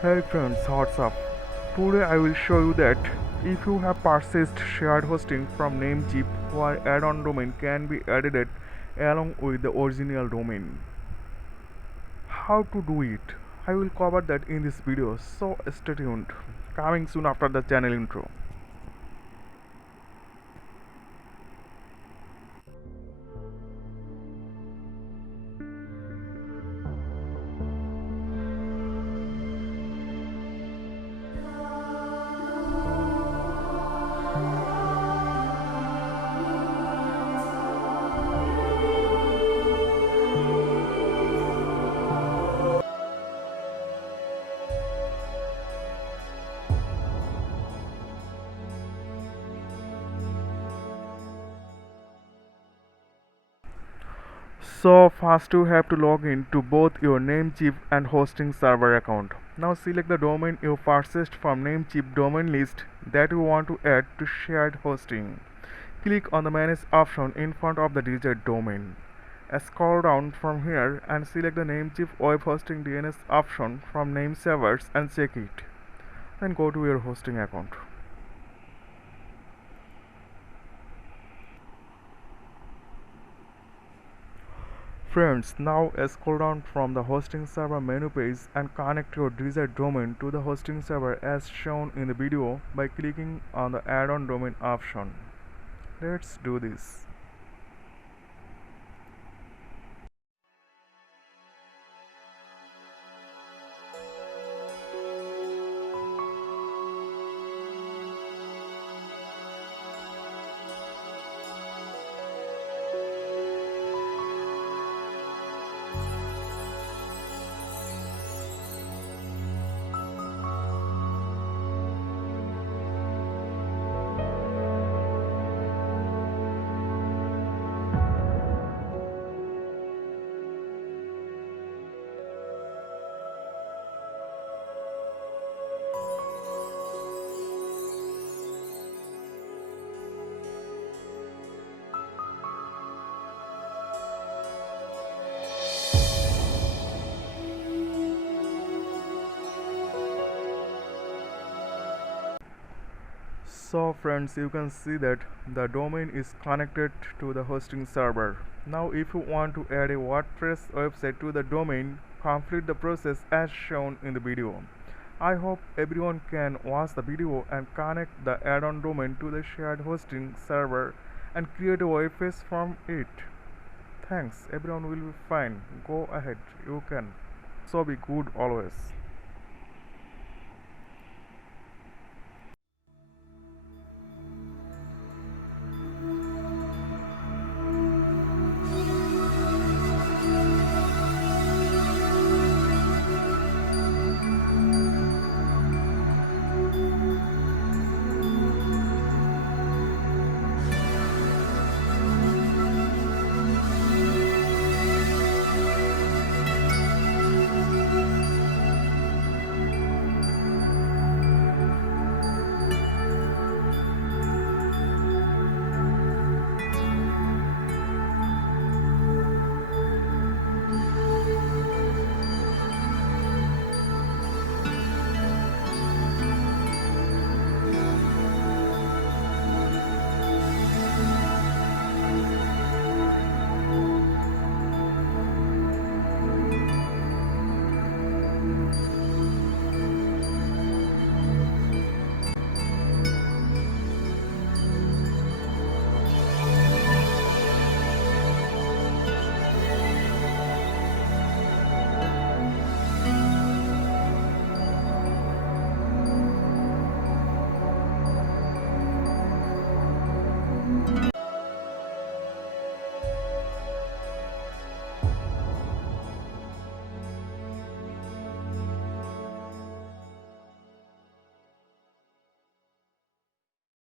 Hey friends, what's up? Today I will show you that if you have purchased shared hosting from Namecheap, where add-on domain can be added along with the original domain. How to do it? I will cover that in this video, so stay tuned. Coming soon after the channel intro. So first you have to log in to both your Namecheap and hosting server account. Now select the domain you purchased from Namecheap Domain List that you want to add to shared hosting. Click on the Manage option in front of the desired domain. Scroll down from here and select the Namecheap Web Hosting DNS option from NAMESERVERS and check it. Then go to your hosting account. Friends, now scroll down from the hosting server menu page and connect your desired domain to the hosting server as shown in the video by clicking on the add-on domain option. Let's do this. So friends, you can see that the domain is connected to the hosting server. Now if you want to add a WordPress website to the domain, complete the process as shown in the video. I hope everyone can watch the video and connect the add-on domain to the shared hosting server and create a web page from it. Thanks, everyone will be fine. Go ahead, you can. So be good always.